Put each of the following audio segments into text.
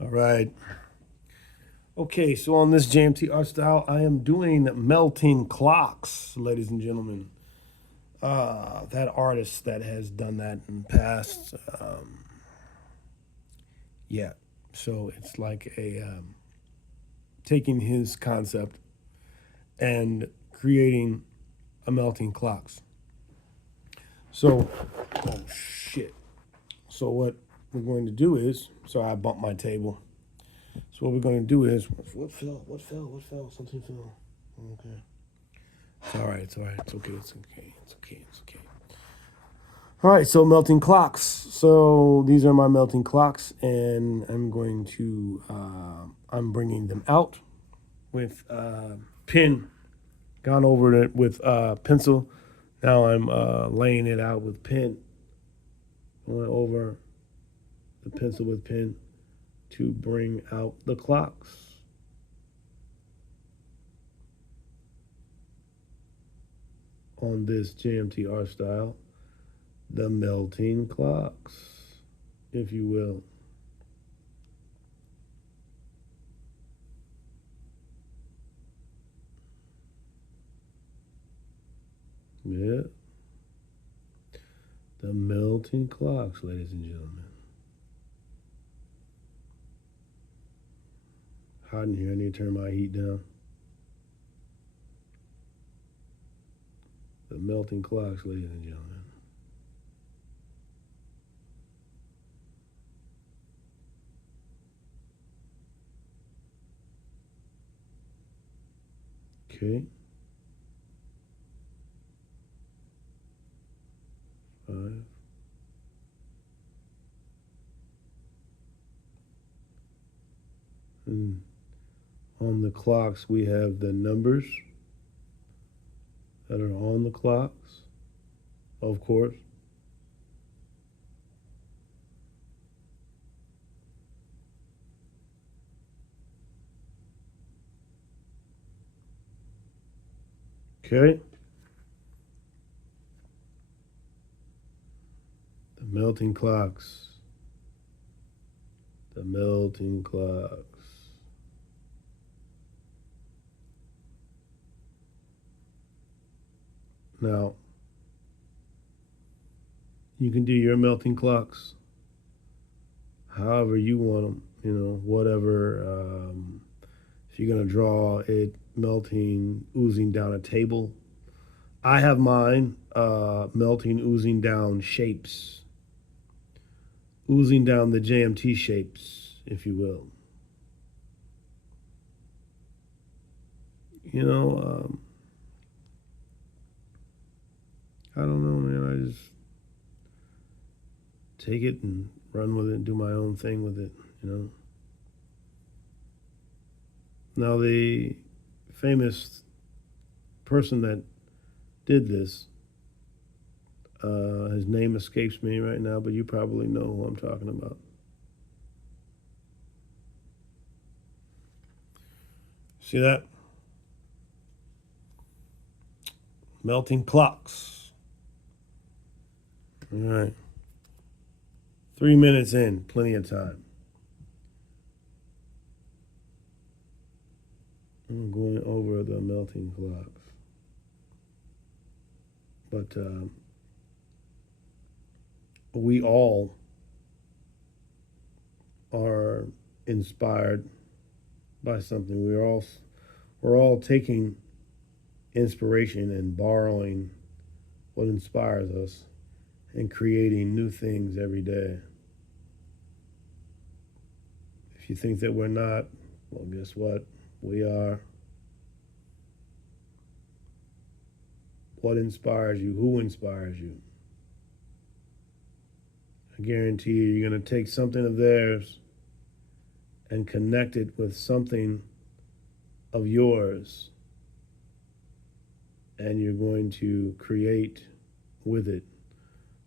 All right. Okay, so on this JMT art style, I am doing melting clocks, ladies and gentlemen. That artist that has done that in the past, yeah. So it's like a taking his concept and creating a melting clocks. So, oh shit. So what we're going to do is, sorry, I bumped my table. So what we're going to do is, what fell? What fell? What fell? Something fell. Okay. It's all right. It's all right. It's okay. It's okay. It's okay. It's okay. All right. So melting clocks. So these are my melting clocks, and I'm going to I'm bringing them out with pen. Gone over it with pencil. Now I'm laying it out with pen. Going over the pencil with pen to bring out the clocks on this JMT art style. The melting clocks, if you will. Yeah, the melting clocks, ladies and gentlemen. Hot in here. I need to turn my heat down. The melting clocks, ladies and gentlemen. Okay. 5. And on the clocks, we have the numbers that are on the clocks, of course. Okay. The melting clocks. The melting clocks. Now, you can do your melting clocks however you want them, whatever. If you're going to draw it melting, oozing down a table, I have mine melting, oozing down shapes, oozing down the JMT shapes, if you will. You know, I don't know, man. I just take it and run with it and do my own thing with it, you know. Now, the famous person that did this, his name escapes me right now, but you probably know who I'm talking about. See that? Melting clocks. All right. 3 minutes in, plenty of time. I'm going over the melting clocks. But we all are inspired by something. We're all taking inspiration and borrowing what inspires us and creating new things every day. If you think that we're not, well, guess what? We are. What inspires you? Who inspires you? I guarantee you're going to take something of theirs and connect it with something of yours, and you're going to create with it,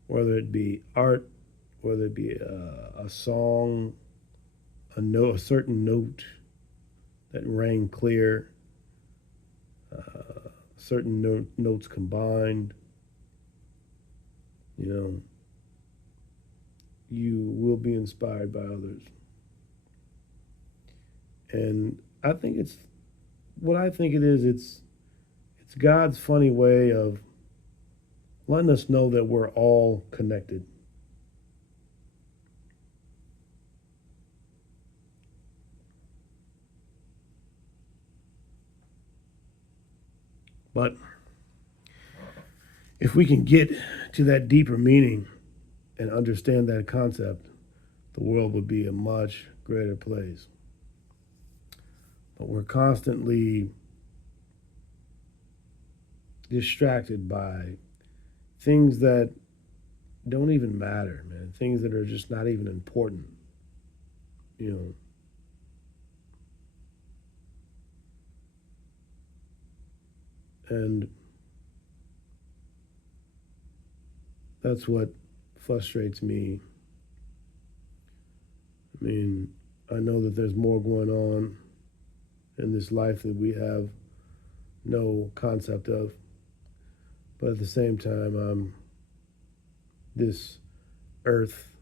whether it be art, whether it be a song, a certain note that rang clear, certain notes combined. You know, you will be inspired by others. And I think it's what I think it is. It's God's funny way of letting us know that we're all connected. But if we can get to that deeper meaning and understand that concept, the world would be a much greater place. But we're constantly distracted by things that don't even matter, man. Things that are just not even important, you know. And that's what frustrates me. I mean, I know that there's more going on in this life that we have no concept of, but at the same time, this earth,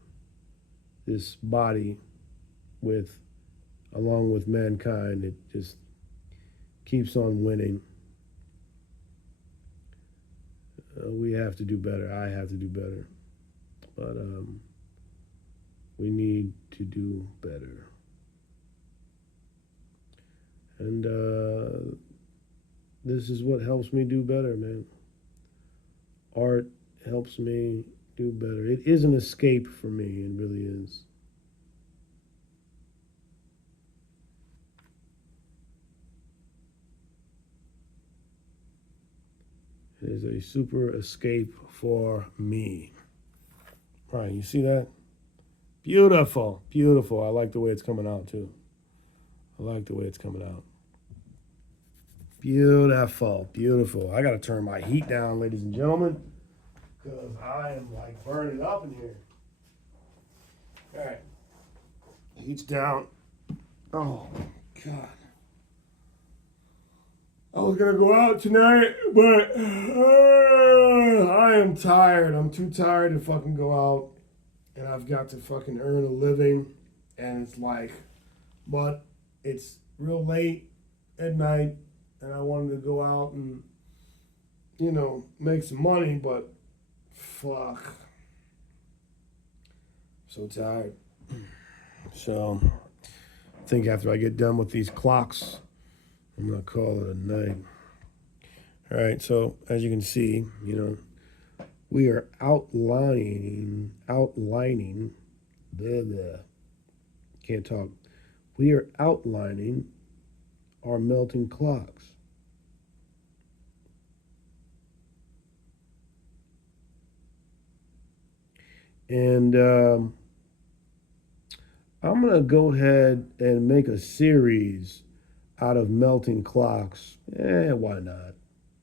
this body, with along with mankind, it just keeps on winning. We have to do better. I have to do better, but we need to do better. And this is what helps me do better, man. Art helps me do better. It is an escape for me. It really is. It is a super escape for me. All right, you see that? Beautiful, beautiful. I like the way it's coming out too. I like the way it's coming out. Beautiful, beautiful. I gotta turn my heat down, ladies and gentlemen, because I am like burning up in here. All right, heat's down. Oh God. I was gonna go out tonight, but I am tired. I'm too tired to fucking go out, and I've got to fucking earn a living, and it's like, but it's real late at night, and I wanted to go out and make some money, but fuck, so tired. So I think after I get done with these clocks, I'm gonna call it a night. All right, so as you can see, we are outlining, blah, blah, can't talk. We are outlining our melting clocks. And I'm going to go ahead and make a series out of melting clocks. Why not?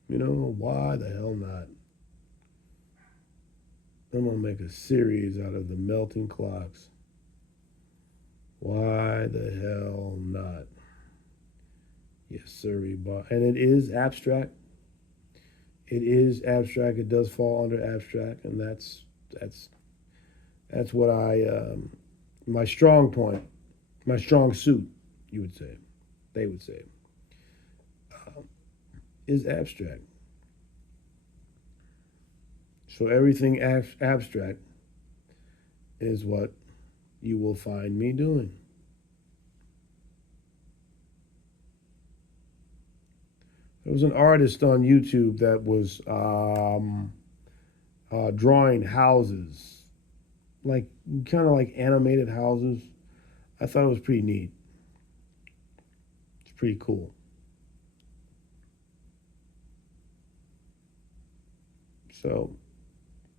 Why the hell not? I'm going to make a series out of the melting clocks. Why the hell not? Yes, sir. And it is abstract. It is abstract. It does fall under abstract, and that's what my strong point, my strong suit, you would say, they would say, is abstract. So everything abstract is what you will find me doing. There was an artist on YouTube that was drawing houses, like kind of like animated houses. I thought it was pretty neat. It's pretty cool. So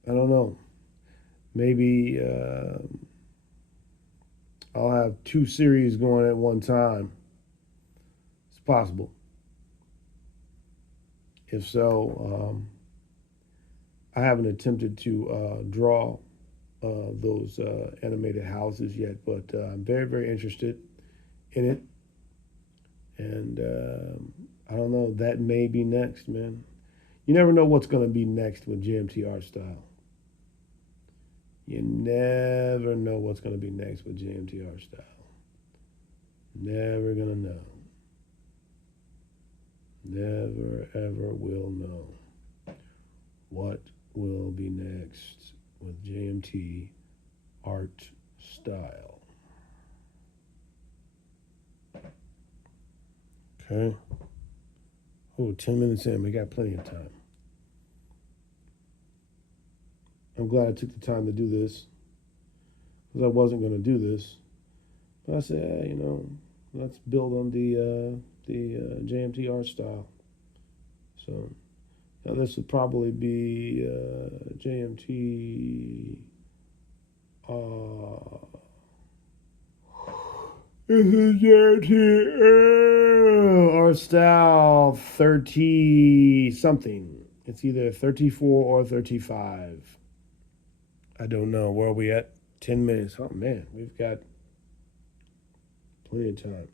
I don't know. Maybe I'll have two series going at one time. It's possible. If so, I haven't attempted to draw those animated houses yet, but I'm very, very interested in it. And I don't know, that may be next, man. You never know what's going to be next with JMT art style. You never know what's going to be next with JMT art style. Never gonna know. Never ever will know what will be next with JMT art style. Okay. Oh, 10 minutes in. We got plenty of time. I'm glad I took the time to do this because I wasn't going to do this. But I said, hey, let's build on the JMT art style. So now this would probably be JMT. This is JMT art style 30 something. It's either 34 or 35. I don't know. Where are we at? 10 minutes. Oh, man. We've got plenty of time.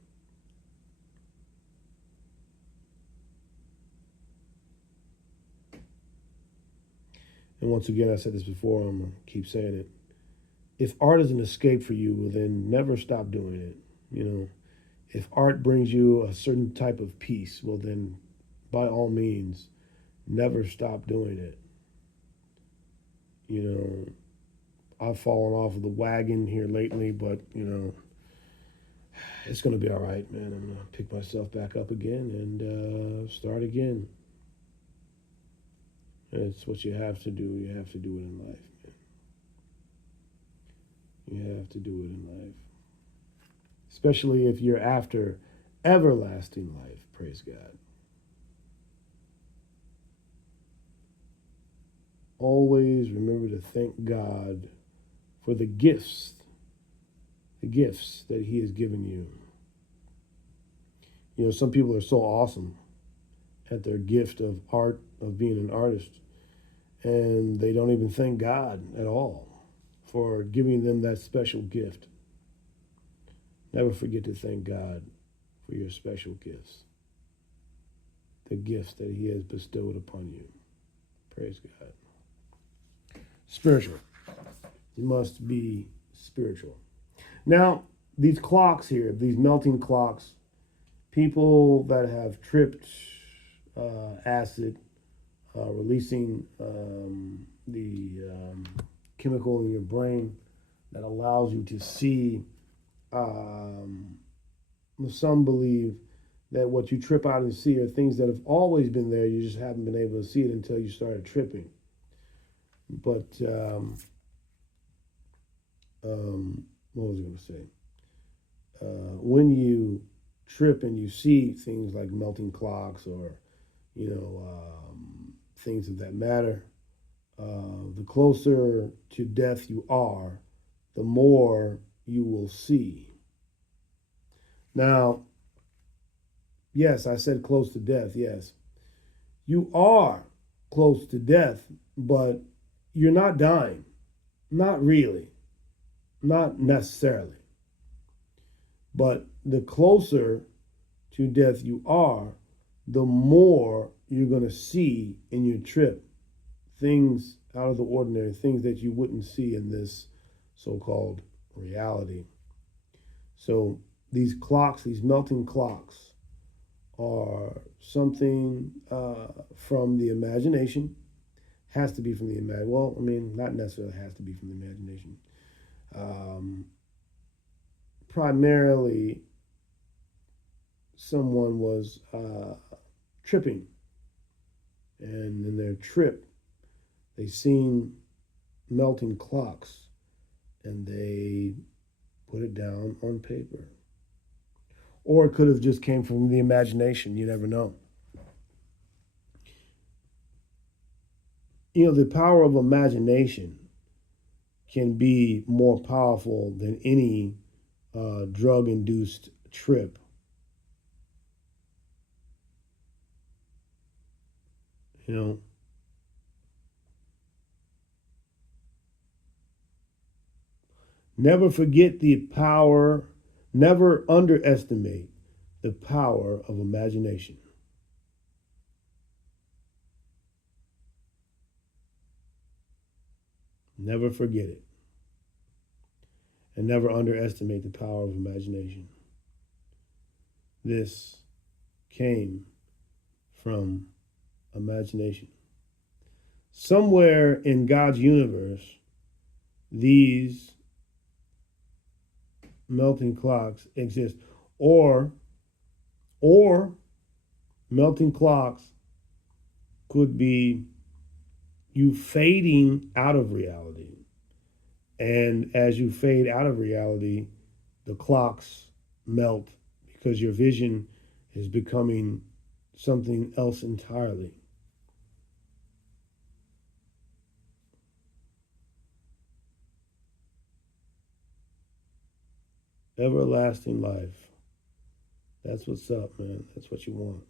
And once again, I said this before, I'm going to keep saying it. If art is an escape for you, well, then never stop doing it. If art brings you a certain type of peace, well, then by all means, never stop doing it. I've fallen off of the wagon here lately, but, it's going to be all right, man. I'm going to pick myself back up again and start again. It's what you have to do. You have to do it in life, man. You have to do it in life. Especially if you're after everlasting life. Praise God. Always remember to thank God for the gifts that He has given you. Some people are so awesome at their gift of art, of being an artist, and they don't even thank God at all for giving them that special gift. Never forget to thank God for your special gifts, the gifts that He has bestowed upon you. Praise God. Spiritual. You must be spiritual. Now, these clocks here, these melting clocks, people that have tripped acid, releasing the chemical in your brain that allows you to see. Some believe that what you trip out and see are things that have always been there. You just haven't been able to see it until you started tripping. But what was I going to say? When you trip and you see things like melting clocks or things of that matter, the closer to death you are, the more you will see. Now, yes, I said close to death, yes. You are close to death, but you're not dying. Not really. Not necessarily. But the closer to death you are, the more you're going to see in your trip things out of the ordinary, things that you wouldn't see in this so-called reality. So these clocks, these melting clocks, are something from the imagination. Has to be from the imagination. Well, I mean, not necessarily has to be from the imagination. Primarily, someone was tripping, and in their trip, they seen melting clocks, and they put it down on paper. Or it could have just came from the imagination. You never know. The power of imagination can be more powerful than any drug-induced trip. Never forget the power, never underestimate the power of imagination. Never forget it. And never underestimate the power of imagination. this came from imagination. Somewhere in God's universe, these melting clocks exist, or melting clocks could be you fading out of reality. And as you fade out of reality, the clocks melt because your vision is becoming something else entirely. Everlasting life. That's what's up, man. That's what you want.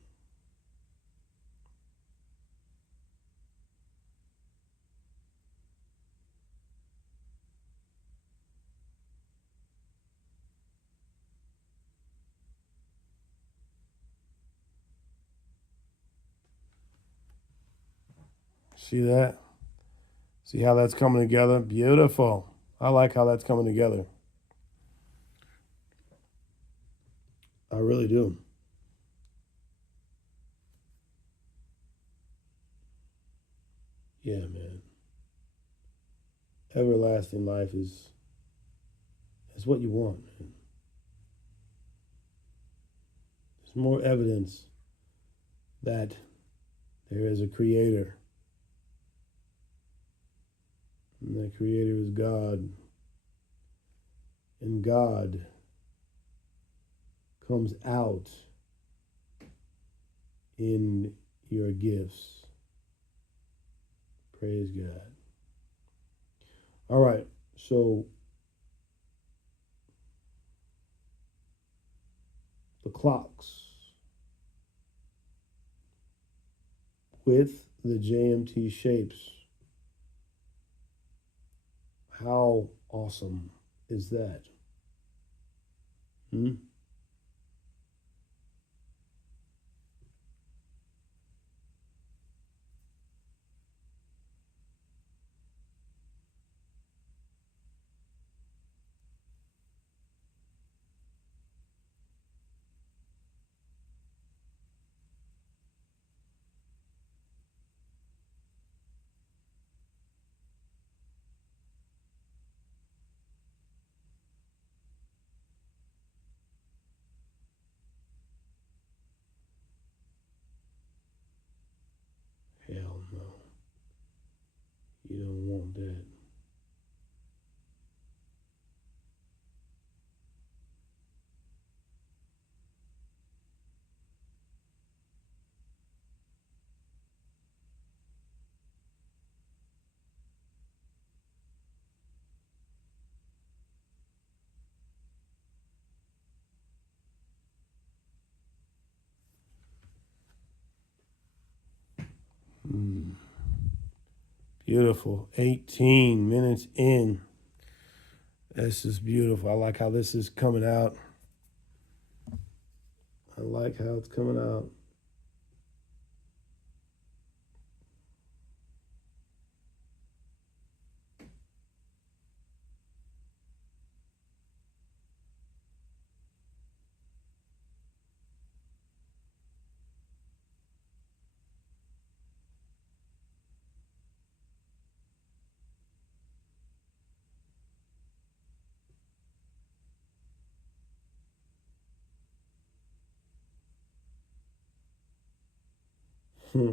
See that? See how that's coming together? Beautiful. I like how that's coming together. I really do. Yeah, man. Everlasting life is what you want, man. There's more evidence that there is a creator. And that creator is God. And God comes out in your gifts. Praise God. All right. So the clocks with the JMT shapes. How awesome is that? Hmm? Hell no. You don't want that. Mm. Beautiful. 18 minutes in. This is beautiful. I like how this is coming out. I like how it's coming out. Hmm.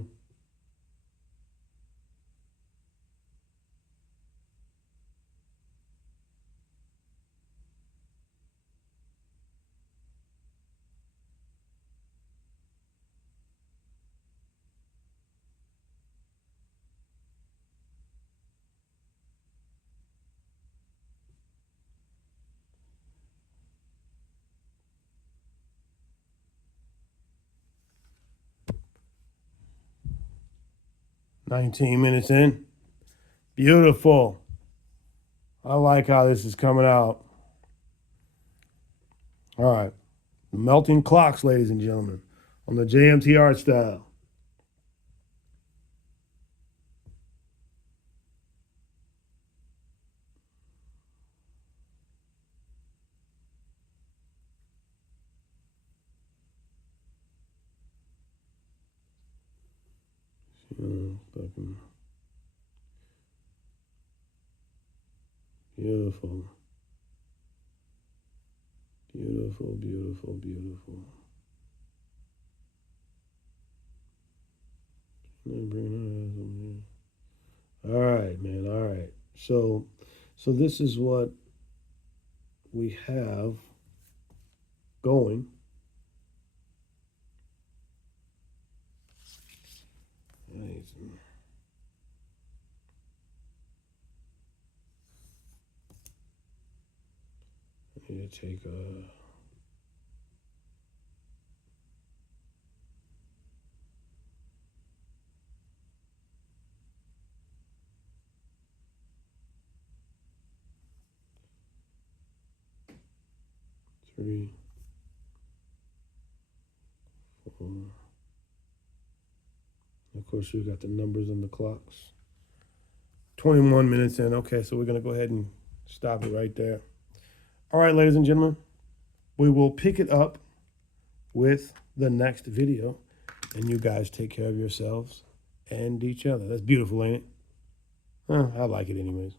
19 minutes in. Beautiful. I like how this is coming out. All right. Melting clocks, ladies and gentlemen, on the JMT art style. Fucking beautiful. Beautiful, beautiful, beautiful. All right, man. All right. So this is what we have going. Nice. I need to take a. Three, 4. Of course, we got the numbers on the clocks. 21 minutes in. Okay, so we're going to go ahead and stop it right there. All right, ladies and gentlemen, we will pick it up with the next video. And you guys take care of yourselves and each other. That's beautiful, ain't it? I like it anyways.